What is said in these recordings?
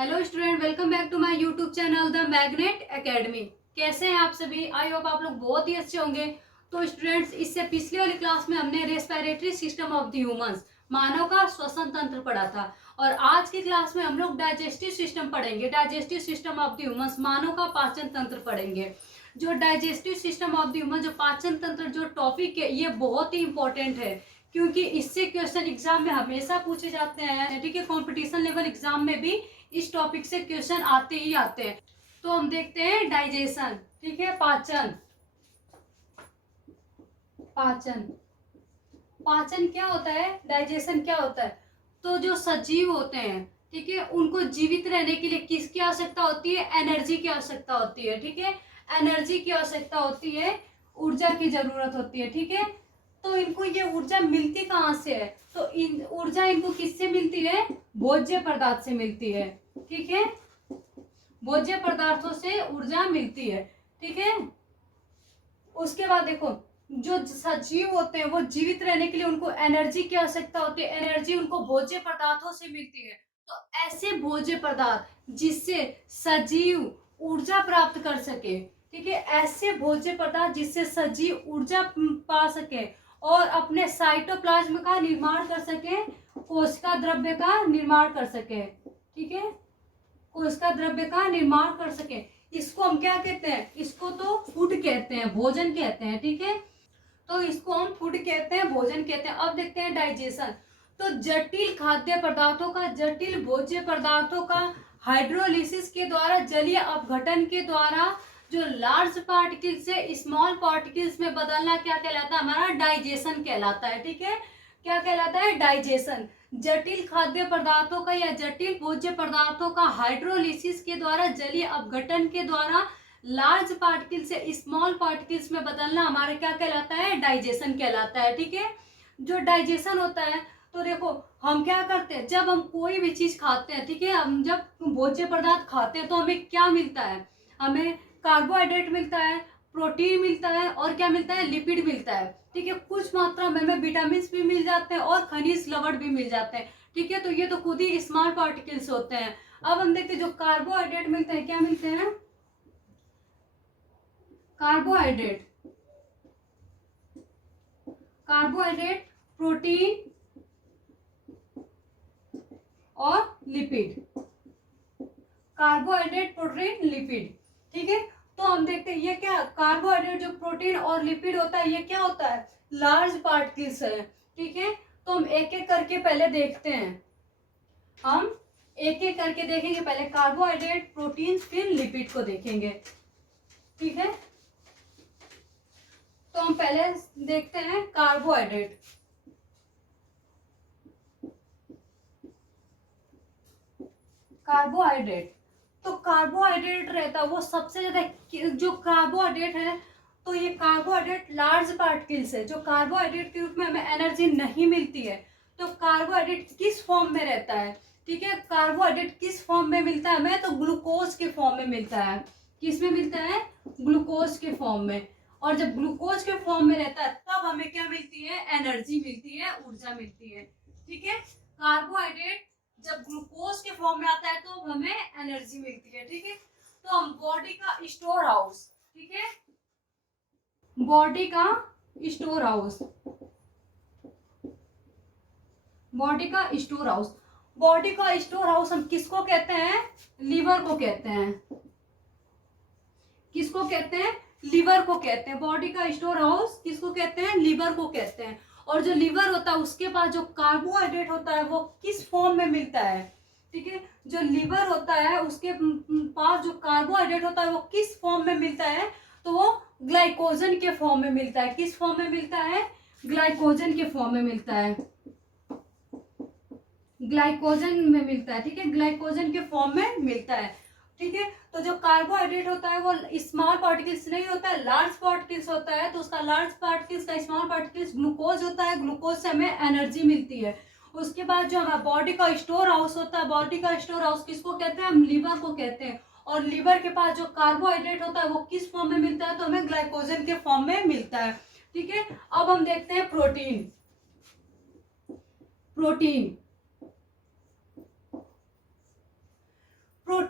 Hello student, welcome back to my YouTube channel the magnet academy. कैसे हैं आप सभी? आई होप आप लोग बहुत ही अच्छे होंगे। तो स्टूडेंट्स, इससे पिछली वाली क्लास में हमने respiratory system of the humans, मानव का श्वसन तंत्र पढ़ा था। और आज की क्लास में हम लोग डाइजेस्टिव सिस्टम पढ़ेंगे। Digestive system of the humans, मानव का पाचन तंत्र पढ़ेंगे। जो digestive system of the human, जो पाचन तंत्र जो टॉपिक है, ये बहुत ही इंपॉर्टेंट है क्योंकि इससे क्वेश्चन एग्जाम में हमेशा पूछे जाते हैं। ठीक है, कॉम्पिटिशन लेवल एग्जाम में भी इस टॉपिक से क्वेश्चन आते ही आते हैं। तो हम देखते हैं डाइजेशन। ठीक है, पाचन। पाचन पाचन क्या होता है, डाइजेशन क्या होता है? तो जो सजीव होते हैं, ठीक है, उनको जीवित रहने के लिए किसकी आवश्यकता होती है? एनर्जी की आवश्यकता होती है। ठीक है, एनर्जी की आवश्यकता होती है, ऊर्जा की जरूरत होती है। ठीक है, तो इनको ये ऊर्जा मिलती कहाँ से है? तो इन ऊर्जा इनको किससे मिलती है? भोज्य पदार्थ से मिलती है। ठीक है, भोज्य पदार्थों से ऊर्जा मिलती है। ठीक है, उसके बाद देखो, जो सजीव होते हैं वो जीवित रहने के लिए उनको एनर्जी की आवश्यकता होती है। एनर्जी उनको भोज्य पदार्थों से मिलती है। तो ऐसे भोज्य पदार्थ जिससे सजीव ऊर्जा प्राप्त कर सके, ठीक है, ऐसे भोज्य पदार्थ जिससे सजीव ऊर्जा पा सके और अपने साइटोप्लाज्म का निर्माण कर सके, कोशिका द्रव्य का निर्माण कर सके। ठीक है, कोशिका द्रव्य का निर्माण कर सके, इसको हम क्या कहते हैं? इसको तो फूड कहते हैं, भोजन कहते हैं। ठीक है, तो इसको हम फूड कहते हैं, भोजन कहते हैं। अब देखते हैं डाइजेशन। तो जटिल खाद्य पदार्थों का, जटिल भोज्य पदार्थों का हाइड्रोलिसिस के द्वारा, जलीय अपघटन के द्वारा जो लार्ज पार्टिकल्स से स्मॉल पार्टिकल्स में बदलना क्या कहलाता है? हमारा डाइजेशन कहलाता है। ठीक है, क्या कहलाता है? डाइजेशन। जटिल खाद्य पदार्थों का या जटिल भोज्य पदार्थों का हाइड्रोलिसिस के द्वारा, जलीय अपघटन के द्वारा लार्ज पार्टिकल से स्मॉल पार्टिकल्स में बदलना हमारे क्या कहलाता है? डाइजेशन कहलाता है। ठीक है, जो डाइजेशन होता है, तो देखो हम क्या करते हैं, जब हम कोई भी चीज खाते हैं, ठीक है, हम जब भोज्य पदार्थ खाते हैं तो हमें क्या मिलता है? हमें कार्बोहाइड्रेट मिलता है, प्रोटीन मिलता है और क्या मिलता है? लिपिड मिलता है। ठीक है, कुछ मात्रा में हमें विटामिन भी मिल जाते हैं और खनिज लवण भी मिल जाते हैं। ठीक है, तो ये तो खुद ही स्मॉल पार्टिकल्स होते हैं। अब हम देखते हैं जो कार्बोहाइड्रेट मिलते हैं, क्या मिलते हैं? कार्बोहाइड्रेट, कार्बोहाइड्रेट, प्रोटीन और लिपिड। Carbohydrate, protein, lipid. ठीक है, तो हम देखते हैं ये क्या, कार्बोहाइड्रेट जो प्रोटीन और लिपिड होता है, ये क्या होता है? लार्ज पार्टिकल्स है। ठीक है, तो हम एक एक करके पहले देखते हैं। हम एक एक करके देखेंगे, पहले कार्बोहाइड्रेट, प्रोटीन, फिर लिपिड को देखेंगे। ठीक है, तो हम पहले देखते हैं कार्बोहाइड्रेट। कार्बोहाइड्रेट, तो कार्बोहाइड्रेट रहता है वो सबसे ज्यादा, जो कार्बोहाइड्रेट है, तो ये कार्बोहाइड्रेट लार्ज पार्टिकल्स है। जो कार्बोहाइड्रेट के रूप में हमें एनर्जी नहीं मिलती है, तो कार्बोहाइड्रेट किस फॉर्म में रहता है? ठीक है, कार्बोहाइड्रेट किस फॉर्म में मिलता है हमें? तो ग्लूकोज के फॉर्म में मिलता है। किस में मिलता है? ग्लूकोज के फॉर्म में। और जब ग्लूकोज के फॉर्म में रहता है तब हमें क्या मिलती है? एनर्जी मिलती है, ऊर्जा मिलती है। ठीक है, कार्बोहाइड्रेट जब ग्लूकोज के फॉर्म में आता है तो हमें एनर्जी मिलती है। ठीक है, तो हम बॉडी का स्टोर हाउस, ठीक है, बॉडी का स्टोर हाउस, बॉडी का स्टोर हाउस, बॉडी का स्टोर हाउस हम किसको कहते हैं? लीवर को कहते हैं। किसको कहते हैं? लीवर को कहते हैं। बॉडी का स्टोर हाउस किसको कहते हैं? लीवर को कहते हैं। और जो लीवर होता है उसके पास जो कार्बोहाइड्रेट होता है वो किस फॉर्म में मिलता है? ठीक है, जो लीवर होता है उसके पास जो कार्बोहाइड्रेट होता है वो किस फॉर्म में मिलता है? तो वो ग्लाइकोजन के फॉर्म में मिलता है। किस फॉर्म में मिलता है? ग्लाइकोजन के फॉर्म में मिलता है। ग्लाइकोजन में मिलता है। ठीक है, ग्लाइकोजन के फॉर्म में मिलता है। ठीक है, तो जो कार्बोहाइड्रेट होता है वो स्मॉल पार्टिकल्स नहीं होता है, लार्ज पार्टिकल्स होता है। तो उसका लार्ज पार्टिकल्स का स्मॉल पार्टिकल्स ग्लूकोज होता है। ग्लूकोज से हमें एनर्जी मिलती है। उसके बाद जो हमारा बॉडी का स्टोर हाउस होता है, बॉडी का स्टोर हाउस किसको कहते हैं? हम लीवर को कहते हैं। और लीवर के पास जो कार्बोहाइड्रेट होता है वो किस फॉर्म में मिलता है? तो हमें ग्लाइकोजन के फॉर्म में मिलता है। ठीक है, अब हम देखते हैं प्रोटीन। प्रोटीन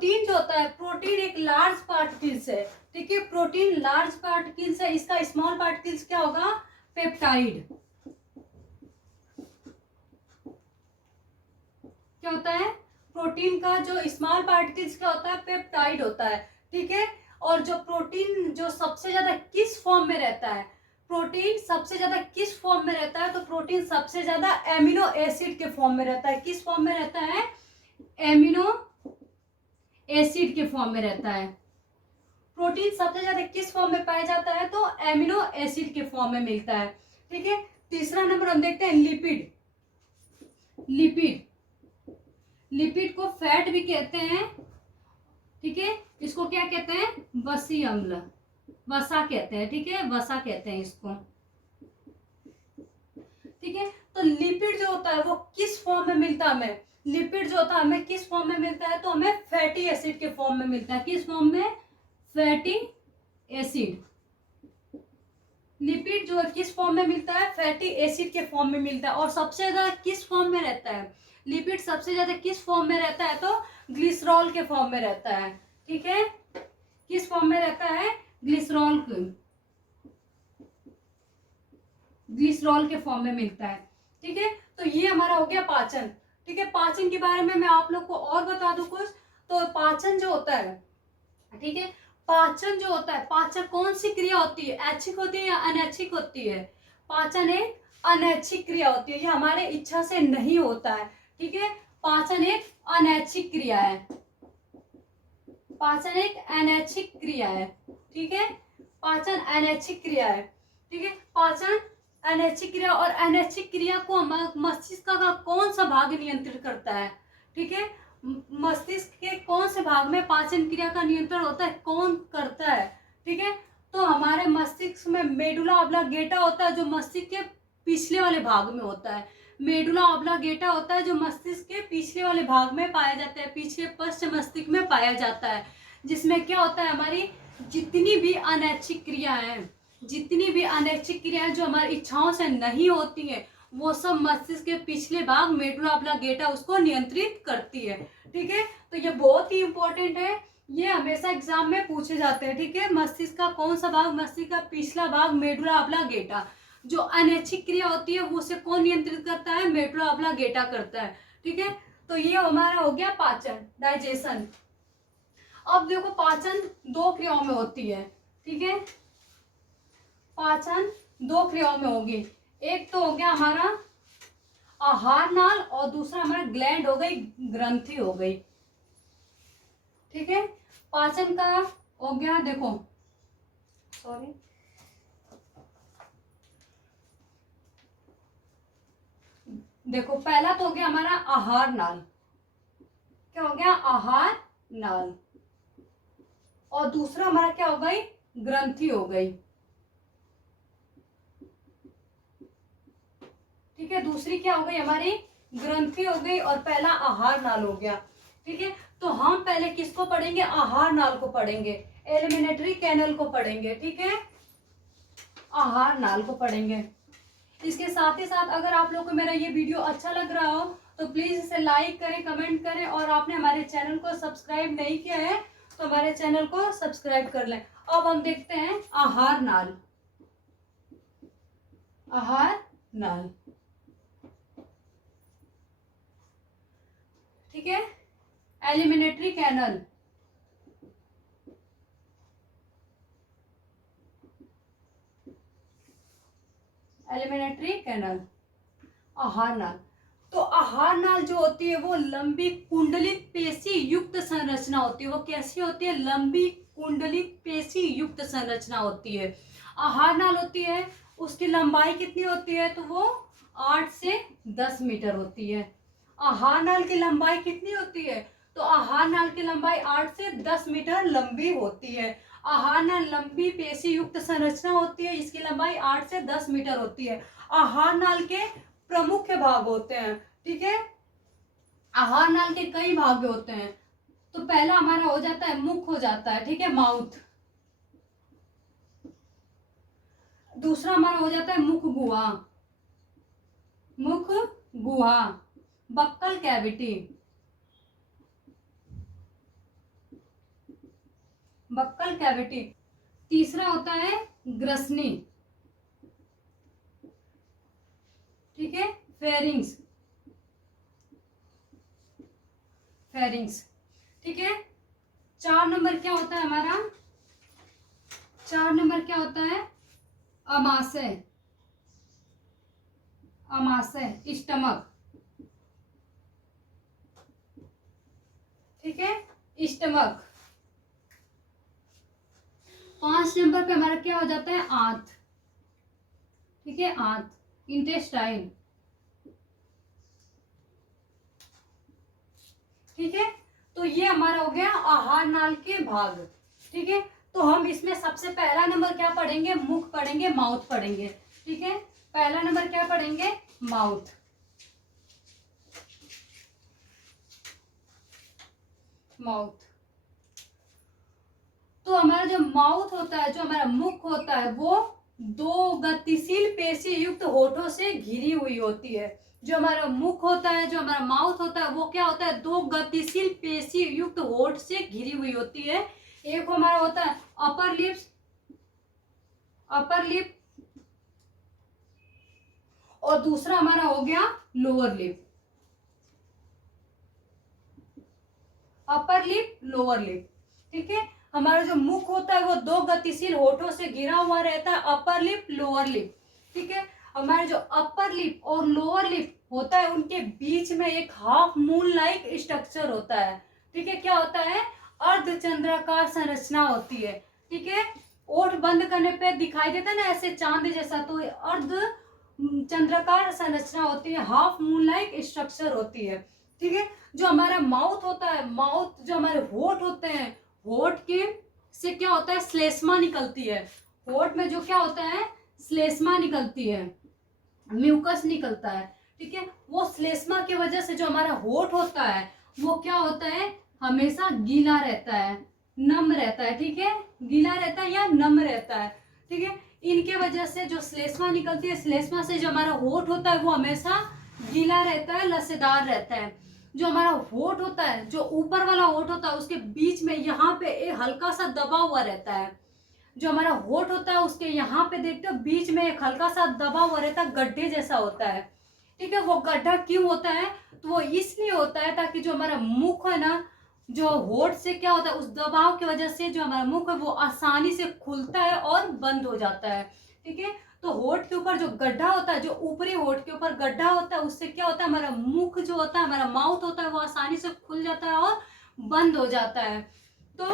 प्रोटीन जो होता है, प्रोटीन एक लार्ज पार्टिकल्स है, ठीक है, प्रोटीन लार्ज पार्टिकल्स है, इसका स्मॉल पार्टिकल्स क्या होगा, पेप्टाइड। क्या होता है, प्रोटीन का जो स्मॉल पार्टिकल्स क्या होता है, पेप्टाइड होता है, ठीक है। और जो प्रोटीन जो सबसे ज्यादा किस फॉर्म में रहता है, प्रोटीन सबसे ज्यादा किस फॉर्म में रहता है, तो प्रोटीन सबसे ज्यादा एमिनो एसिड के फॉर्म में रहता है। किस फॉर्म में रहता है, एमिनो एसिड के फॉर्म में रहता है। प्रोटीन सबसे ज्यादा किस फॉर्म में पाया जाता है, तो एमिनो एसिड के फॉर्म में मिलता है, ठीक है। तीसरा नंबर हम देखते हैं लिपिड। लिपिड, लिपिड को फैट भी कहते हैं, ठीक है। इसको क्या कहते हैं, वसी अम्ल, वसा कहते हैं, ठीक है, वसा कहते हैं इसको, ठीक है। तो लिपिड जो होता है वो किस फॉर्म में मिलता है हमें, लिपिड जो होता है हमें किस फॉर्म में मिलता है, तो हमें फैटी एसिड के फॉर्म में मिलता है। किस फॉर्म में, फैटी एसिड। लिपिड जो है किस फॉर्म में मिलता है, फैटी एसिड के फॉर्म में मिलता है। और सबसे ज्यादा किस फॉर्म में रहता है, लिपिड सबसे ज्यादा किस फॉर्म में रहता है, तो ग्लिसरॉल के फॉर्म में रहता है, ठीक है। किस फॉर्म में रहता है, ग्लिसरॉल के, ग्लिसरॉल के फॉर्म में मिलता है, ठीक है। तो ये हमारा हो गया पाचन, ठीक है। पाचन के बारे में मैं आप लोग को और बता दूं कुछ, तो पाचन जो होता है, ठीक है, पाचन जो होता है, पाचन कौन सी क्रिया होती है, ऐच्छिक होती है या अनैच्छिक होती है, पाचन एक अनैच्छिक क्रिया होती है, ये हमारे इच्छा से नहीं होता है, ठीक है। पाचन एक अनैच्छिक क्रिया है, पाचन एक अनैच्छिक क्रिया है, ठीक है, पाचन अनैच्छिक क्रिया है, ठीक है। पाचन अनैच्छिक क्रिया, और अनैच्छिक क्रिया को मस्तिष्क का कौन सा भाग नियंत्रित करता है, ठीक है। मस्तिष्क के कौन से भाग में पाचन क्रिया का नियंत्रण होता है, कौन करता है, ठीक है। तो हमारे मस्तिष्क में मेडुला ऑब्लांगेटा होता है, जो मस्तिष्क के पिछले वाले भाग में होता है। मेडुला ऑब्लांगेटा होता है जो मस्तिष्क के पिछले वाले भाग में पाया जाता है, पीछे पश्च मस्तिष्क में पाया जाता है, जिसमें क्या होता है, हमारी जितनी भी अनैच्छिक क्रियाएं हैं, जितनी भी अनैच्छिक क्रियाएं जो हमारी इच्छाओं से नहीं होती हैं, वो सब मस्तिष्क के पिछले भाग मेडुला ऑब्लांगेटा उसको नियंत्रित करती है, ठीक है। तो ये बहुत ही इंपॉर्टेंट है, ये हमेशा एग्जाम में पूछे जाते हैं, ठीक है। मस्तिष्क का कौन सा भाग, मस्तिष्क का पिछला भाग मेडुला ऑब्लांगेटा। जो अनैच्छिक क्रिया होती है वो उसे कौन नियंत्रित करता है, मेडुला ऑब्लांगेटा करता है, ठीक है। तो ये हमारा हो गया पाचन, डाइजेशन। अब देखो पाचन दो क्रियाओं में होती है, ठीक है। पाचन दो क्रियाओं में होगी, एक तो हो गया हमारा आहार नाल और दूसरा हमारा ग्लैंड हो गई, ग्रंथि हो गई, ठीक है। पाचन का हो गया, देखो सॉरी, देखो पहला तो हो गया हमारा आहार नाल, क्या हो गया, आहार नाल। और दूसरा हमारा क्या हो गई, ग्रंथि हो गई, ठीक है। दूसरी क्या हो गई हमारी, ग्रंथि हो गई, और पहला आहार नाल हो गया, ठीक है। तो हम पहले किसको पढ़ेंगे, आहार नाल को पढ़ेंगे, एलिमिनेटरी कैनल को पढ़ेंगे, ठीक है, आहार नाल को पढ़ेंगे। इसके साथ ही साथ अगर आप लोग को मेरा ये वीडियो अच्छा लग रहा हो तो प्लीज इसे लाइक करें, कमेंट करें, और आपने हमारे चैनल को सब्सक्राइब नहीं किया है तो हमारे चैनल को सब्सक्राइब कर लें। अब हम देखते हैं आहार नाल, आहार नाल, ठीक है। एलिमिनेटरी कैनल, एलिमिनेटरी कैनल, आहार नाल। तो आहार नाल जो होती है वो लंबी कुंडलित पेशी युक्त संरचना होती है। वो कैसी होती है, लंबी कुंडलित पेशी युक्त संरचना होती है। आहार नाल होती है, उसकी लंबाई कितनी होती है, तो वो 8 से 10 मीटर होती है। आहार नाल की लंबाई कितनी होती है, तो आहार नाल की लंबाई 8 से 10 मीटर लंबी होती है। आहार नाल लंबी पेशी युक्त संरचना होती है, इसकी लंबाई 8 से 10 मीटर होती है। आहार नाल के प्रमुख भाग होते हैं, ठीक है। आहार नाल के कई भाग होते हैं, तो पहला हमारा हो जाता है मुख, हो जाता है, ठीक है, माउथ। दूसरा हमारा हो जाता है मुख गुहा, मुख गुहा, बक्कल कैविटी। Buccal cavity. तीसरा होता है ग्रसनी, ठीक है, फेरिंग्स, फेरिंग्स, ठीक है। 4 नंबर क्या होता है हमारा, 4 नंबर क्या होता है, अमाशय, अमाशय स्टमक, ठीक है, स्टमक। 5 नंबर पे हमारा क्या हो जाता है, आंत, ठीक है, आंत, इंटेस्टाइन, ठीक है। तो ये हमारा हो गया आहार नाल के भाग, ठीक है। तो हम इसमें सबसे पहला नंबर क्या पढ़ेंगे, मुख पढ़ेंगे, माउथ पढ़ेंगे, ठीक है। पहला नंबर क्या पढ़ेंगे, माउथ, माउथ। तो हमारा जो माउथ होता है, जो हमारा मुख होता है, वो 2 गतिशील पेशी युक्त होठों से घिरी हुई होती है। जो हमारा मुख होता है, जो हमारा माउथ होता है, वो क्या होता है, 2 गतिशील पेशी युक्त होठ से घिरी हुई होती है। एक हमारा होता है अपर लिप्स, अपर लिप, और दूसरा हमारा हो गया lower lip, upper lip, lower lip, ठीक है। हमारा जो मुख होता है वो 2 गतिशील होठों से घिरा हुआ रहता है, अपर लिप, लोअर लिप, ठीक है। हमारे जो अपर लिप और लोअर लिप होता है, उनके बीच में एक हाफ मून लाइक स्ट्रक्चर होता है, ठीक है। क्या होता है, अर्धचंद्राकार संरचना होती है, ठीक है। ओठ बंद करने पे दिखाई देता है ना ऐसे चांद जैसा, तो अर्ध चंद्राकार संरचना होती है, हाफ मून लाइक स्ट्रक्चर होती है, ठीक है। जो हमारा माउथ होता है, माउथ, जो हमारे होठ होते हैं, होठ के से क्या होता है, श्लेष्मा निकलती है। होठ में जो क्या होता है, श्लेष्मा निकलती है, म्यूकस निकलता है, ठीक है। वो श्लेष्मा की वजह से जो हमारा होठ होता है, वो क्या होता है, हमेशा गीला रहता है, नम रहता है, ठीक है। गीला रहता है या नम रहता है, ठीक है। इनके वजह से जो श्लेष्मा निकलती है, श्लेष्मा से जो हमारा होठ होता है वो हमेशा गीला रहता है, लसेदार रहता है। जो हमारा होठ होता है, जो ऊपर वाला होठ होता है, उसके बीच में यहाँ पे एक हल्का सा दबा हुआ रहता है। जो हमारा होठ होता है उसके यहाँ पे देखते हो बीच में एक हल्का सा दबा हुआ रहता है, गड्ढे जैसा होता है, ठीक है। वो गड्ढा क्यों होता है, तो वो इसलिए होता है ताकि जो हमारा मुख है ना, जो होठ से क्या होता है, उस दबाव की वजह से जो हमारा मुख है वो आसानी से खुलता है और बंद हो जाता है, ठीक है। तो होठ के ऊपर जो गड्ढा होता है, जो ऊपरी होठ के ऊपर गड्ढा होता है, उससे क्या होता है, हमारा मुख जो होता है, हमारा माउथ होता है, वो आसानी से खुल जाता है और बंद हो जाता है। तो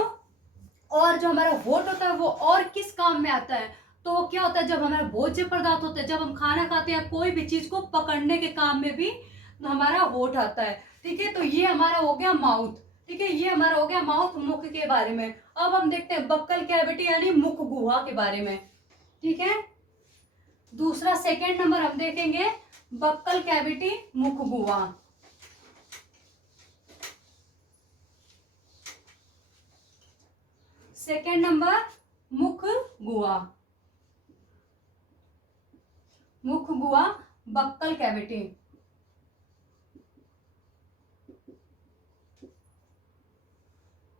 और जो हमारा होठ होता है वो और किस काम में आता है, तो क्या होता है, जब हमारा भोज्य पदार्थ होता है, जब हम खाना खाते हैं, कोई भी चीज को पकड़ने के काम में भी हमारा होठ आता है, ठीक है। तो ये हमारा हो गया माउथ, ठीक है। ये हमारा हो गया माउथ, मुख के बारे में। अब हम देखते हैं बक्कल कैविटी यानी मुख गुहा के बारे में, ठीक है। दूसरा सेकेंड नंबर हम देखेंगे बक्कल कैविटी, मुख गुहा। सेकेंड नंबर मुख गुहा, मुख गुहा, बक्कल कैविटी।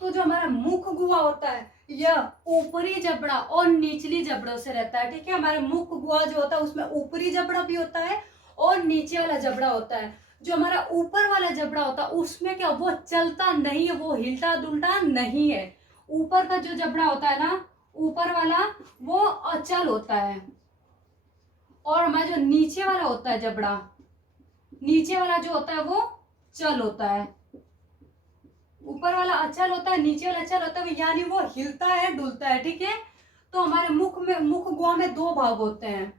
तो जो हमारा मुख गुहा होता है, यह ऊपरी जबड़ा और निचली जबड़ों से रहता है, ठीक है। हमारा मुख गुहा जो होता है उसमें ऊपरी जबड़ा भी होता है और नीचे वाला जबड़ा होता है। जो हमारा ऊपर वाला जबड़ा होता है उसमें क्या, वो चलता नहीं है, वो हिलता डुलता नहीं है। ऊपर का जो जबड़ा होता है ना, ऊपर वाला, वो अचल होता है। और हमारा जो नीचे वाला होता है जबड़ा, नीचे वाला जो होता है वो चल होता है। ऊपर वाला अचल होता है, नीचे वाला अचल होता है, यानी वो हिलता है डुलता है, ठीक है। तो हमारे मुख में, मुख गुहा में 2 भाग होते हैं,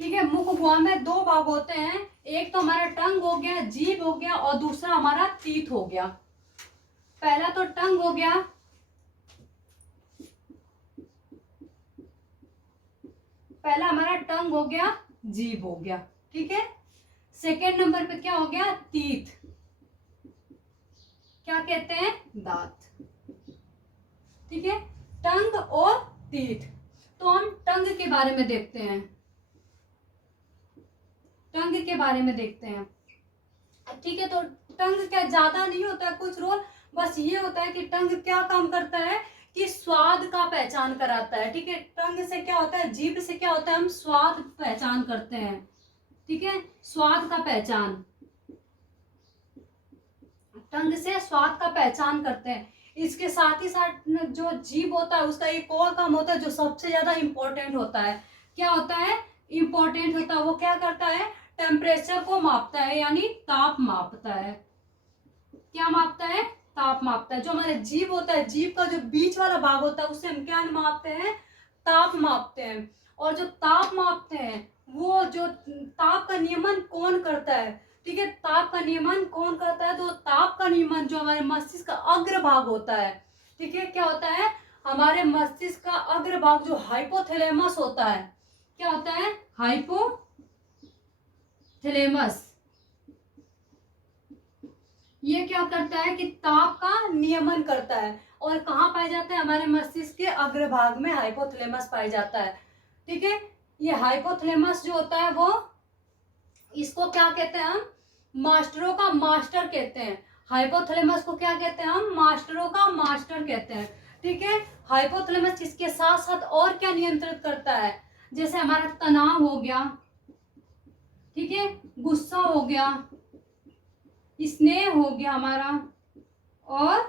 ठीक है। मुख गुहा में 2 भाग होते हैं, एक तो हमारा टंग हो गया, जीभ हो गया, और दूसरा हमारा तीत हो गया। पहला तो टंग हो गया, पहला हमारा टंग हो गया, जीभ हो गया, ठीक है। सेकेंड नंबर पे क्या हो गया, तीत, क्या कहते हैं, दांत, ठीक है। टंग और तीत। तो हम टंग के बारे में देखते हैं, टंग के बारे में देखते हैं, ठीक है। तो टंग क्या ज्यादा नहीं होता है कुछ रोल, बस ये होता है कि टंग क्या काम करता है कि स्वाद का पहचान कराता है। ठीक है, टंग से क्या होता है, जीभ से क्या होता है, हम स्वाद पहचान करते हैं। ठीक है, स्वाद का पहचान, टंग से स्वाद का पहचान करते हैं। इसके साथ ही साथ जो जीभ होता है उसका एक और काम होता है जो सबसे ज्यादा इंपॉर्टेंट होता है। क्या होता है, इंपॉर्टेंट होता है, वो क्या करता है, टेम्परेचर को मापता है, यानी ताप मापता है। क्या मापता है, ताप मापता है। जो हमारे जीभ होता है, जीभ का जो बीच वाला भाग होता है उससे हम क्या मापते हैं, ताप मापते हैं। और जो ताप मापते हैं वो जो ताप का नियमन कौन करता है, ठीक है, ताप का नियमन कौन करता है, तो ताप का नियमन जो हमारे मस्तिष्क का अग्र भाग होता है। ठीक है, क्या होता है, हमारे मस्तिष्क का अग्र भाग जो हाइपोथैलेमस होता है, क्या होता है, हाइपोथैलेमस, ये क्या करता है कि ताप का नियमन करता है। और कहाँ पाया जाता है, हमारे मस्तिष्क के अग्रभाग में हाइपोथैलेमस पाया जाता है। ठीक है, ये हाइपोथैलेमस जो होता है वो, इसको क्या कहते हैं हम, मास्टरों का मास्टर कहते हैं। हाइपोथैलेमस को क्या कहते हैं हम, मास्टरों का मास्टर कहते हैं। ठीक है, हाइपोथैलेमस इसके साथ साथ और क्या नियंत्रित करता है, जैसे हमारा तनाव हो गया, ठीक है, गुस्सा हो गया, स्नेह हो गया हमारा, और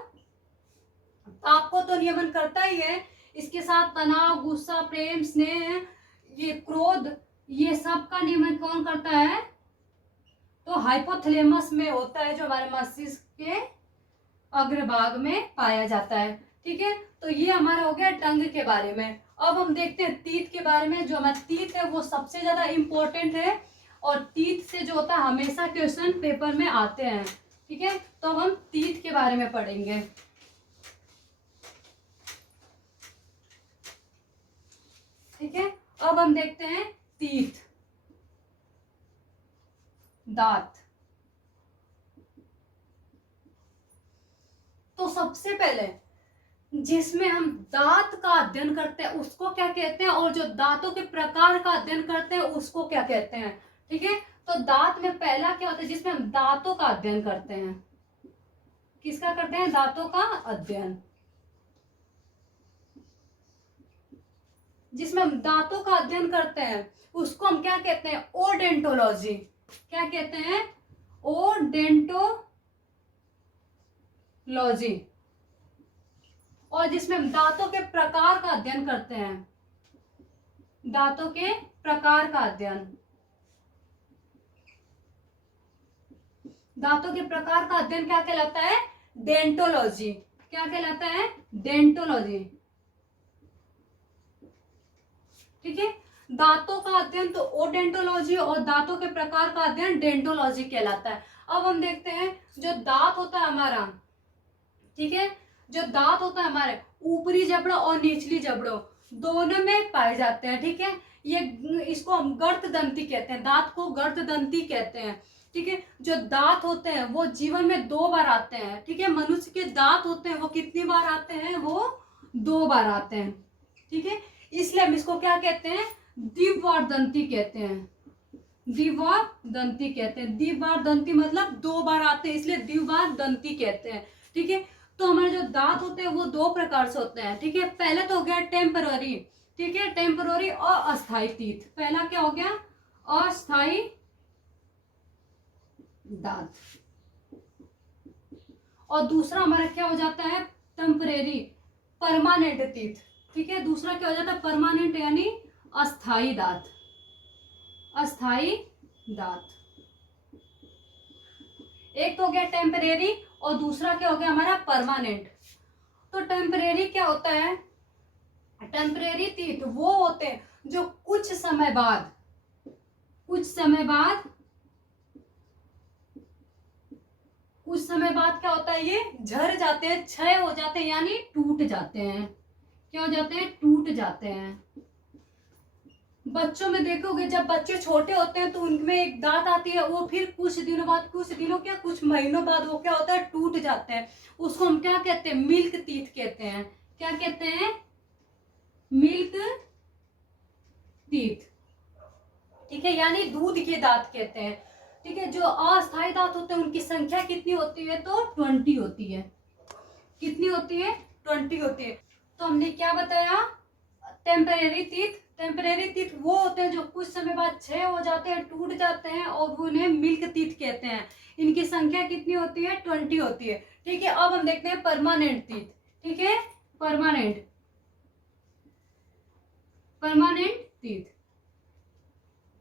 ताप को तो नियमन करता ही है, इसके साथ तनाव, गुस्सा, प्रेम, स्नेह, ये क्रोध, ये सब का नियमन कौन करता है, तो हाइपोथैलेमस में होता है, जो हमारे मस्तिष्क के अग्रभाग में पाया जाता है। ठीक है, तो ये हमारा हो गया टंग के बारे में। अब हम देखते हैं तीत के बारे में। जो हमारा तीत है वो सबसे ज्यादा इंपॉर्टेंट है, और तीत से जो होता है हमेशा क्वेश्चन पेपर में आते हैं। ठीक है, तो हम तीत के बारे में पढ़ेंगे। ठीक है, अब हम देखते हैं तीत, दांत। तो सबसे पहले जिसमें हम दांत का अध्ययन करते हैं उसको क्या कहते हैं, और जो दांतों के प्रकार का अध्ययन करते हैं उसको क्या कहते हैं। ठीक है, तो दांत में पहला क्या होता है, जिसमें हम दांतों का अध्ययन करते हैं। किसका करते हैं, दांतों का अध्ययन। जिसमें हम दांतों का अध्ययन करते हैं उसको हम क्या कहते हैं, ओडेंटोलॉजी। क्या कहते हैं, ओडेंटोलॉजी। और जिसमें हम दांतों के प्रकार का अध्ययन करते हैं, दांतों के प्रकार का अध्ययन, दांतों के प्रकार का अध्ययन क्या कहलाता है, डेंटोलॉजी। क्या कहलाता है, डेंटोलॉजी। ठीक है, दांतों का अध्ययन तो ओडेंटोलॉजी, और दांतों के प्रकार का अध्ययन डेंटोलॉजी कहलाता है। अब हम देखते हैं जो दांत होता है हमारा, ठीक है, जो दांत होता है हमारे ऊपरी जबड़ों और निचली जबड़ों दोनों में पाए जाते हैं। ठीक है, ये इसको हम गर्त दंती कहते हैं, दांत को गर्त दंती कहते हैं। ठीक है, जो दांत होते हैं वो जीवन में 2 बार आते हैं। ठीक है, मनुष्य के दांत होते हैं वो कितनी बार आते हैं, वो 2 बार आते हैं। ठीक है, इसलिए हम इसको क्या कहते हैं, द्विवार दंती कहते हैं। द्विवार दंती कहते हैं, द्विवार दंती मतलब 2 बार आते हैं, इसलिए द्विवार दंती कहते हैं। ठीक है, तो हमारे जो दांत होते हैं वो 2 प्रकार से होते हैं। ठीक है, पहले तो हो गया टेम्पररी। ठीक है, टेम्पररी और अस्थाई तीत। पहला क्या हो गया, अस्थाई दांत, और दूसरा हमारा क्या हो जाता है, टेम्परेरी, परमानेंट तीत। ठीक है, दूसरा क्या हो जाता है, परमानेंट यानी अस्थाई दांत, अस्थाई दांत। एक तो हो गया टेम्परेरी और दूसरा क्या हो गया हमारा परमानेंट। तो टेम्परेरी क्या होता है, टेम्परेरी तीत वो होते हैं जो कुछ समय बाद, कुछ समय बाद, कुछ समय बाद क्या होता है, ये झड़ जाते हैं, क्षय हो जाते हैं, यानी टूट जाते हैं। क्या हो जाते हैं, टूट जाते हैं। बच्चों में देखोगे जब बच्चे छोटे होते हैं तो उनमें एक दांत आती है, वो फिर कुछ दिनों बाद, कुछ दिनों क्या कुछ महीनों बाद वो क्या होता है, टूट जाते हैं। उसको हम क्या कहते हैं, मिल्क टीथ कहते हैं। क्या कहते हैं, मिल्क टीथ। ठीक है, यानी दूध के दांत कहते हैं। ठीक है, जो अस्थायी दांत होते हैं उनकी संख्या कितनी होती है, तो 20 होती है। कितनी होती है? 20 होती है। तो हमने क्या बताया? टेम्परेरी टीथ, टेम्परेरी टीथ वो होते हैं जो कुछ समय बाद क्षय हो जाते हैं, टूट जाते हैं, और उन्हें मिल्क टीथ कहते हैं। इनकी संख्या कितनी होती है? 20 होती है। ठीक है, अब हम देखते हैं परमानेंट टीथ। ठीक है, परमानेंट, परमानेंट टीथ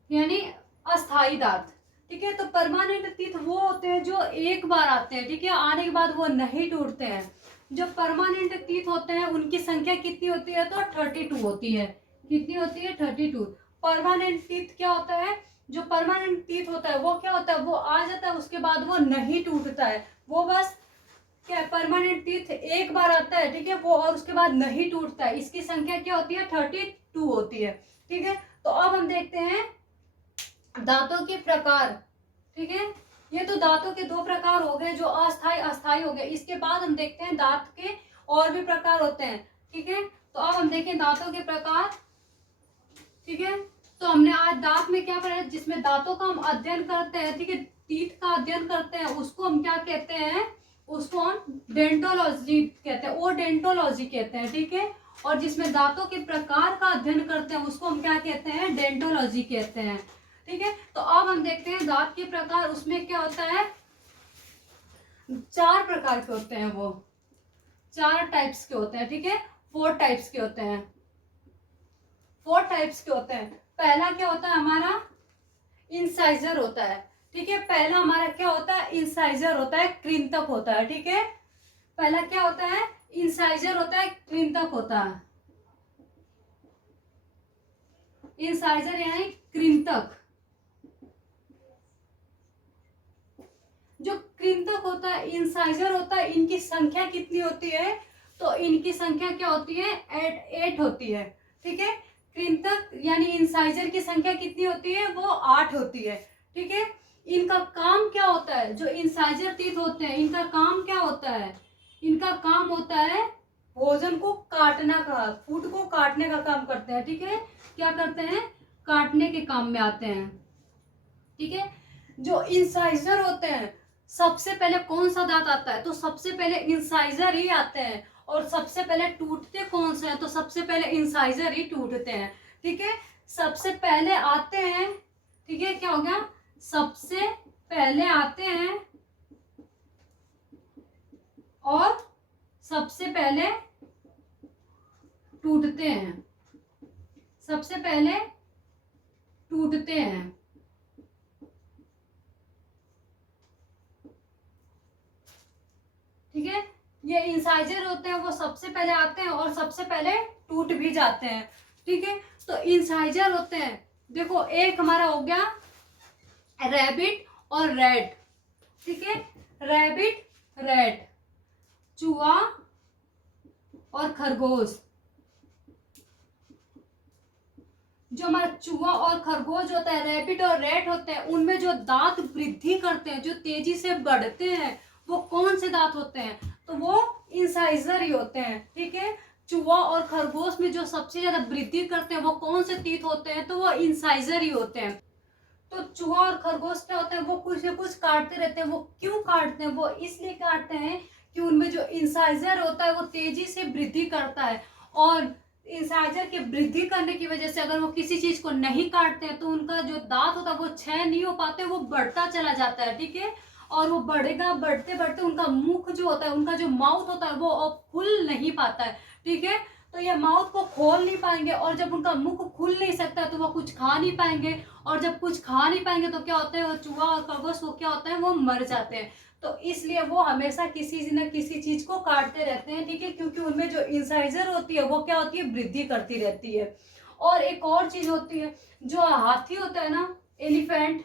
यानी अस्थाई दांत। ठीक है, तो परमानेंट टीथ वो होते हैं जो एक बार आते हैं, ठीक है, आने के बाद वो नहीं टूटते हैं। जो परमानेंट टीथ होते हैं उनकी संख्या कितनी होती है? तो 32 होती है। कितनी होती है? 32। परमानेंट टीथ क्या होता है? जो परमानेंट टीथ होता है वो क्या होता है? वो आ जाता है, उसके बाद वो नहीं टूटता है। वो बस क्या है? परमानेंट टीथ एक बार आता है, ठीक है, वो, और उसके बाद नहीं टूटता है। इसकी संख्या क्या होती है? 32 होती है। ठीक है, तो अब हम देखते हैं दांतों के प्रकार। ठीक है, ये तो दांतों के दो प्रकार हो गए, जो अस्थाई अस्थाई हो गए। इसके बाद हम देखते हैं दांत के और भी प्रकार होते हैं। ठीक है, तो अब हम देखें दांतों के प्रकार। ठीक है, तो हमने आज दांत में क्या पढ़ा? जिसमें दांतों का हम अध्ययन करते हैं, ठीक है, टीथ का अध्ययन करते हैं, उसको हम क्या कहते हैं? उसको हम डेंटोलॉजी कहते हैं, ओडेंटोलॉजी कहते हैं। ठीक है, और जिसमें दांतों के प्रकार का अध्ययन करते हैं उसको हम क्या कहते हैं? डेंटोलॉजी कहते हैं। ठीक है, तो अब हम देखते हैं दांत के प्रकार। उसमें क्या होता है? 4 प्रकार के होते हैं, वो 4 टाइप्स के होते हैं। ठीक है, 4 टाइप्स के होते हैं, 4 टाइप्स के होते हैं। पहला क्या होता है हमारा? इंसाइजर होता है। ठीक है, पहला हमारा क्या होता है? इंसाइजर होता है, कृंतक होता है। ठीक है, पहला क्या होता है? इंसाइजर होता है, कृंतक होता है। इंसाइजर यानी कृंतक। जो कृंतक होता है, इंसाइजर होता है, इनकी संख्या कितनी होती है? तो इनकी संख्या क्या होती है? 8 होती है। ठीक है, कृंतक यानी इंसाइजर की संख्या कितनी होती है? वो 8 होती है। ठीक है, इनका काम क्या होता है? जो इंसाइजर टीथ होते हैं इनका काम क्या होता है? इनका काम होता है भोजन को काटना का, फूड को काटने का काम करते हैं। ठीक है, क्या करते हैं? काटने के काम में आते हैं। ठीक है, जो इंसाइजर होते हैं, सबसे पहले कौन सा दांत आता है? तो सबसे पहले इंसाइजर ही आते हैं। और सबसे पहले टूटते कौन से हैं? तो सबसे पहले इंसाइजर ही टूटते हैं। ठीक है, सबसे पहले आते हैं। ठीक है, क्या हो गया? सबसे पहले आते हैं और सबसे पहले टूटते हैं। सबसे पहले टूटते हैं। ठीक है, ये इंसाइजर होते हैं, वो सबसे पहले आते हैं और सबसे पहले टूट भी जाते हैं। ठीक है, तो इंसाइजर होते हैं, देखो एक हमारा हो गया रैबिट और रैट। ठीक है, रैबिट, रैट, चूहा और खरगोश। जो हमारा चूहा और खरगोश होता है, रैबिट और रैट होते हैं, उनमें जो दांत वृद्धि करते हैं, जो तेजी से बढ़ते हैं, वो कौन से दांत होते हैं? तो वो इंसाइजर ही होते हैं। ठीक है, चूहा और खरगोश में जो सबसे ज्यादा वृद्धि करते हैं वो कौन से टीथ होते हैं? तो वो इंसाइजर ही होते हैं। तो चूहा और खरगोश क्या होते हैं? वो कुछ न कुछ काटते रहते हैं। वो क्यों काटते हैं? वो इसलिए काटते हैं कि उनमें जो इंसाइजर होता है वो तेजी से वृद्धि करता है, और इंसाइजर के वृद्धि करने की वजह से अगर वो किसी चीज को नहीं काटते हैं तो उनका जो दांत होता है वो क्षय नहीं हो पाते, वो बढ़ता चला जाता है। ठीक है, और वो बढ़ेगा, बढ़ते बढ़ते उनका मुख जो होता है, उनका जो माउथ होता है वो अब खुल नहीं पाता है। ठीक है, तो ये माउथ को खोल नहीं पाएंगे, और जब उनका मुख खुल नहीं सकता तो वो कुछ खा नहीं पाएंगे, और जब कुछ खा नहीं पाएंगे तो क्या होता है? वो चूहा और खरगोश वो क्या होता है? वो मर जाते हैं। तो इसलिए वो हमेशा किसी न किसी चीज को काटते रहते हैं। ठीक है, क्योंकि उनमें जो इंसाइजर होती है वो क्या होती है? वृद्धि करती रहती है। और एक और चीज होती है, जो हाथी होता है ना, एलिफेंट,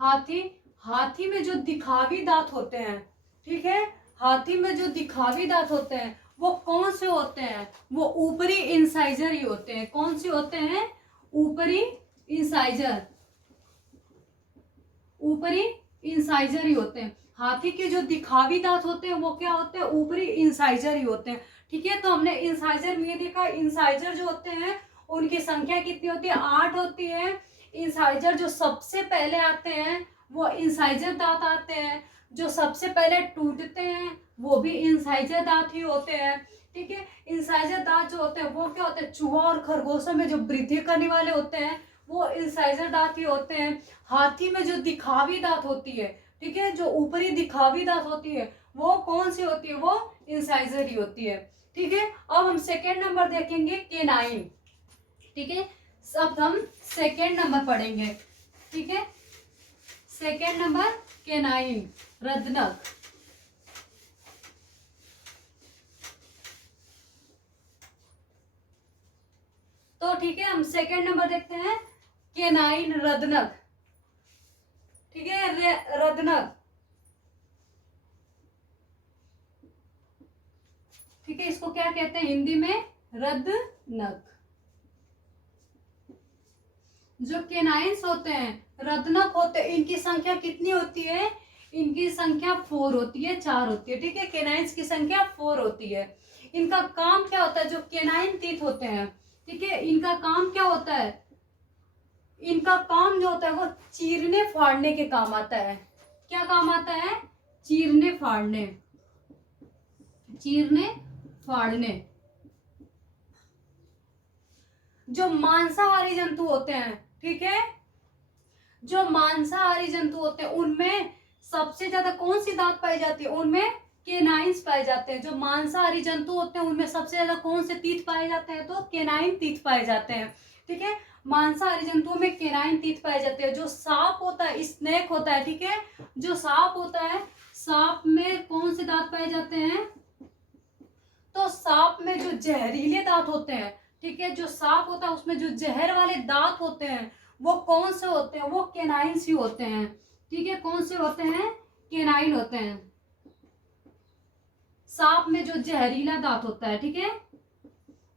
हाथी, हाथी में जो दिखावी दांत होते हैं, ठीक है, हाथी में जो दिखावी दांत होते हैं वो कौन से होते हैं? वो ऊपरी इंसाइजर ही होते हैं। कौन से होते हैं? ऊपरी इंसाइजर, ऊपरी इंसाइजर ही होते हैं। हाथी के जो दिखावी दांत होते हैं वो क्या होते हैं? ऊपरी इंसाइजर ही होते हैं। ठीक है, तो हमने इंसाइजर में देखा, इंसाइजर जो होते हैं उनकी संख्या कितनी होती है? 8 होती है। इंसाइजर जो सबसे पहले आते हैं वो इंसाइजर दांत आते हैं। जो सबसे पहले टूटते हैं वो भी इंसाइजर दांत ही होते हैं। ठीक है, इंसाइजर दांत जो होते हैं वो क्या होते हैं, चूहा और खरगोशों में जो वृद्धि करने वाले होते हैं वो इंसाइजर दांत ही होते हैं। हाथी में जो दिखावी दांत होती है, ठीक है, जो ऊपरी दिखावी दांत होती है वो कौन सी होती है, वो इंसाइजर ही होती है। ठीक है, अब हम सेकेंड नंबर देखेंगे केनाइन। ठीक है, अब हम सेकेंड नंबर पढ़ेंगे। ठीक है, सेकेंड नंबर केनाइन, रदनक। तो ठीक है, हम सेकेंड नंबर देखते हैं केनाइन रदनक। ठीक है, रदनक। ठीक है, इसको क्या कहते हैं हिंदी में, रदनक। जो केनाइन्स होते हैं रदनक होते हैं, इनकी संख्या कितनी होती है, इनकी संख्या 4 होती है, 4 होती है। ठीक है, केनाइन्स की संख्या 4 होती है। इनका काम क्या होता है, जो केनाइन टीथ होते हैं, ठीक है, इनका काम क्या होता है, इनका काम जो होता है वो चीरने फाड़ने के काम आता है। क्या काम आता है, चीरने फाड़ने, चीरने फाड़ने। जो मांसाहारी जंतु होते हैं, ठीक है, जो मांसाहारी जंतु होते हैं उनमें सबसे ज्यादा कौन सी दांत पाई जाती है, उनमें केनाइन्स पाए जाते हैं। जो मांसाहारी जंतु होते हैं उनमें सबसे ज्यादा कौन से तीत पाए जाते हैं, तो केनाइन तीत पाए जाते हैं। ठीक है, मांसाहारी जंतुओं में केनाइन तीत पाए जाते हैं। जो सांप होता है, स्नेक होता है, ठीक है, जो सांप होता है, सांप में कौन से दांत पाए जाते हैं, तो सांप में जो जहरीले दांत होते हैं, ठीक है, जो सांप होता है उसमें जो जहर वाले दांत होते हैं वो कौन से होते हैं, वो केनाइन्स ही होते हैं। ठीक है, कौन से होते हैं, केनाइन होते हैं। सांप में जो जहरीला दांत होता है, ठीक है,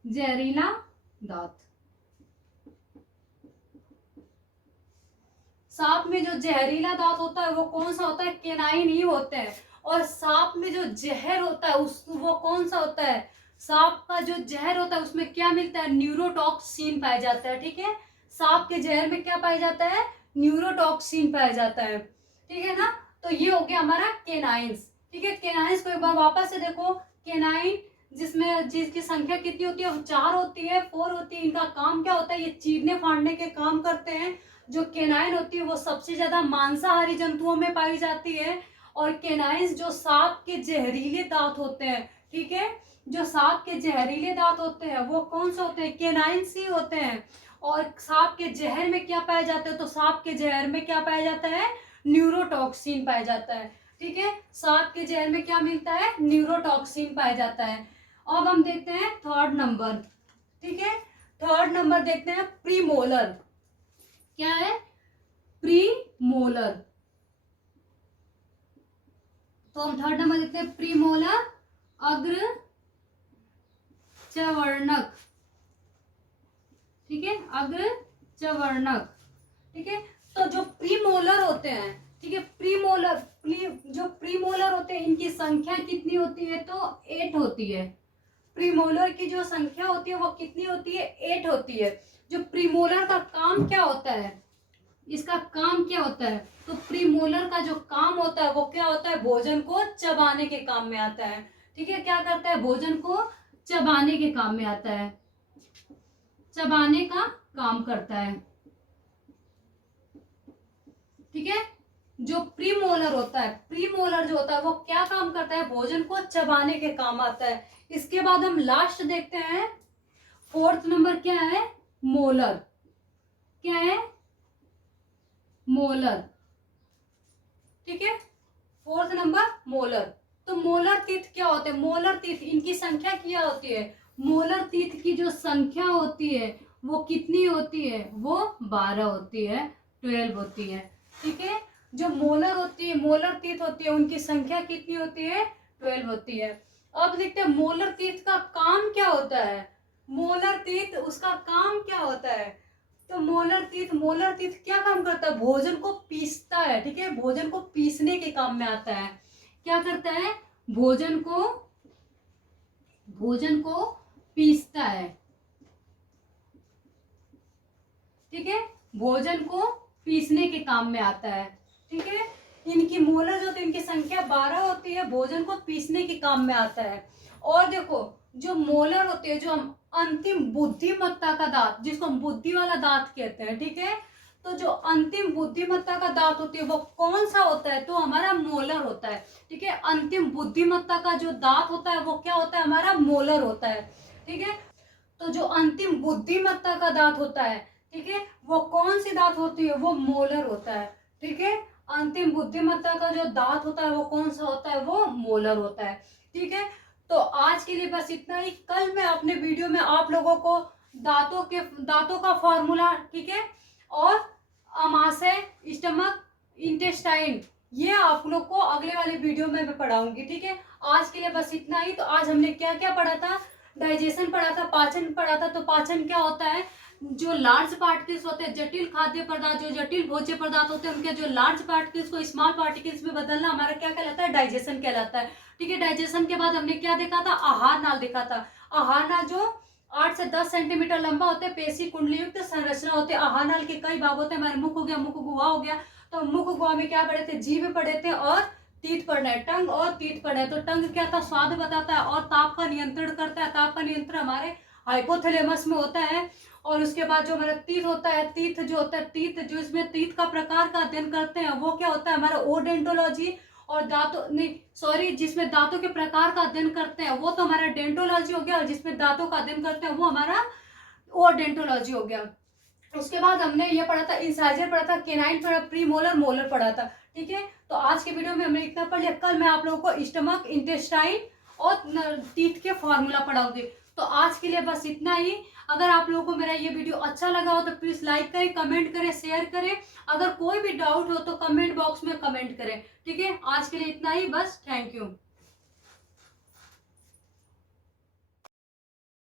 जहरीला दांत, सांप में जो जहरीला दांत होता है वो कौन सा होता है, केनाइन ही होते हैं। और सांप में जो जहर होता है उस वो कौन सा होता है, सांप का जो जहर होता है उसमें क्या मिलता है, न्यूरोटॉक्सिन पाया जाता है। ठीक है, सांप के जहर में क्या पाया जाता है, न्यूरोटॉक्सिन पाया जाता है। ठीक है ना, तो ये हो गया हमारा केनाइन्स। ठीक है, केनाइन्स को एक बार वापस से देखो। केनाइन जिसमें जिसकी संख्या कितनी होती है, 4 होती है, 4 होती है। इनका काम क्या होता है, ये चीरने फाड़ने के काम करते हैं। जो केनाइन होती है वो सबसे ज्यादा मांसाहारी जंतुओं में पाई जाती है। और केनाइन्स जो सांप के जहरीले दांत होते हैं, ठीक है, जो सांप के जहरीले दांत होते हैं वो कौन से होते हैं, केनाइन्स ही होते हैं। और सांप के जहर में क्या पाया जाता है, तो सांप के जहर में क्या पाया जाता है, न्यूरोटॉक्सिन पाया जाता है। ठीक है, सांप के जहर में क्या मिलता है, न्यूरोटॉक्सिन पाया जाता है। अब हम देखते हैं थर्ड नंबर। ठीक है, थर्ड नंबर देखते हैं प्रीमोलर। क्या है, प्रीमोलर। तो हम थर्ड नंबर देखते हैं प्रीमोलर, अग्र चवर्णक। ठीक है, अग्र चवर्णक। ठीक है, तो जो प्रीमोलर होते हैं, ठीक है, जो प्रीमोलर होते हैं इनकी संख्या कितनी होती है, तो 8 होती है। प्रीमोलर की जो संख्या होती है वो कितनी होती है, 8 होती है। जो प्रीमोलर का काम क्या होता है, इसका काम क्या होता है, तो प्रीमोलर का जो काम होता है वो क्या होता है, भोजन को चबाने के काम में आता है। ठीक है, क्या करता है, भोजन को चबाने के काम में आता है, चबाने का काम करता है। ठीक है, जो प्रीमोलर होता है, प्रीमोलर जो होता है वो क्या काम करता है, भोजन को चबाने के काम आता है। इसके बाद हम लास्ट देखते हैं, फोर्थ नंबर क्या है, मोलर। क्या है, मोलर। ठीक है, फोर्थ नंबर मोलर। तो मोलर तीथ क्या होते हैं, मोलर तीथ इनकी संख्या क्या होती है, मोलर तीथ की जो संख्या होती है वो कितनी होती है, वो 12 होती है, 12 होती है। ठीक है, जो मोलर होती है, मोलर तीथ होती है, उनकी संख्या कितनी होती है, 12 होती है। अब देखते हैं मोलर तीथ का काम क्या होता है, मोलर तीथ उसका काम क्या होता है। तो मोलर तीथ क्या काम करता है, भोजन को पीसता है। ठीक है, भोजन को पीसने के काम में आता है। क्या करता है, भोजन को पीसता है। ठीक है, भोजन को पीसने के काम में आता है। ठीक है, इनकी मोलर जो होती है इनकी संख्या 12 होती है, भोजन को पीसने के काम में आता है। और देखो जो मोलर होती है, जो हम अंतिम बुद्धिमत्ता का दांत, जिसको हम बुद्धि वाला दांत कहते हैं, ठीक है, तो जो अंतिम बुद्धिमत्ता का दांत होती है वो कौन सा होता है, तो हमारा मोलर होता है, ठीक है। अंतिम बुद्धिमत्ता का जो दांत होता है वो क्या होता है, हमारा मोलर होता है, ठीक है। तो जो अंतिम बुद्धिमत्ता का दांत होता है, ठीक है, वो कौन सी दांत होती है, वो मोलर होता है, ठीक है। अंतिम बुद्धिमत्ता का जो दांत होता है वो कौन सा होता है, वो मोलर होता है, ठीक है। तो आज के लिए बस इतना ही। कल मैं अपने वीडियो में आप लोगों को दांतों का फॉर्मूला, ठीक है, और अमाशय, स्टमक, इंटेस्टाइन, ये आप लोग को अगले वाले वीडियो में मैं पढ़ाऊंगी, ठीक है। आज के लिए बस इतना ही। तो आज हमने क्या क्या पढ़ा था, डाइजेशन पढ़ा था, पाचन पढ़ा था। तो पाचन क्या होता है, जो लार्ज पार्टिकल्स होते हैं, जटिल खाद्य पदार्थ, जो जटिल भोज्य पदार्थ होते हैं, उनके जो लार्ज पार्टिकल्स को स्मॉल पार्टिकल्स में बदलना हमारा क्या कहलाता है, डाइजेशन कहलाता है, ठीक है। डाइजेशन के बाद हमने क्या देखा था, आहार नाल देखा था। आहार नाल जो 8 से 10 सेंटीमीटर लंबा होता है, पेशी कुंडली युक्त संरचना होती है। आहार नाल के कई भाग होते हैं, हमारे मुख हो गया, मुख गुहा हो गया। तो मुख गुहा में क्या पढ़े थे, जीभ पढ़े थे, और तीत पढ़ना है, टंग और तीत पढ़ना है। तो टंग क्या था, स्वाद बताता है और ताप का नियंत्रण करता है। ताप का नियंत्रण हमारे हाइपोथैलेमस में होता है। और उसके बाद जो हमारा तीत होता है, तीत जो होता है, तीत जो इसमें तीत का प्रकार का अध्ययन करते हैं वो क्या होता है, हमारा ओडेंटोलॉजी। और दांतों नहीं सॉरी, जिसमें दांतों के प्रकार का अध्ययन करते हैं वो तो हमारा डेंटोलॉजी हो गया, और जिसमें दांतों का अध्ययन करते हैं वो हमारा ओडेंटोलॉजी हो गया। उसके बाद हमने ये पढ़ा था, इंसाइजर पढ़ा था, केनाइन पढ़ा, प्री मोलर, मोलर पढ़ा था, ठीक है। तो आज के वीडियो में हमने इतना पढ़ लिया। कल मैं आप लोगों को स्टमक, इंटेस्टाइन और टीथ के फॉर्मूला पढ़ाऊंगी। तो आज के लिए बस इतना ही। अगर आप लोगों को मेरा ये वीडियो अच्छा लगा हो तो प्लीज लाइक करें, कमेंट करें, शेयर करें। अगर कोई भी डाउट हो तो कमेंट बॉक्स में कमेंट करें, ठीक है। आज के लिए इतना ही बस, थैंक यू।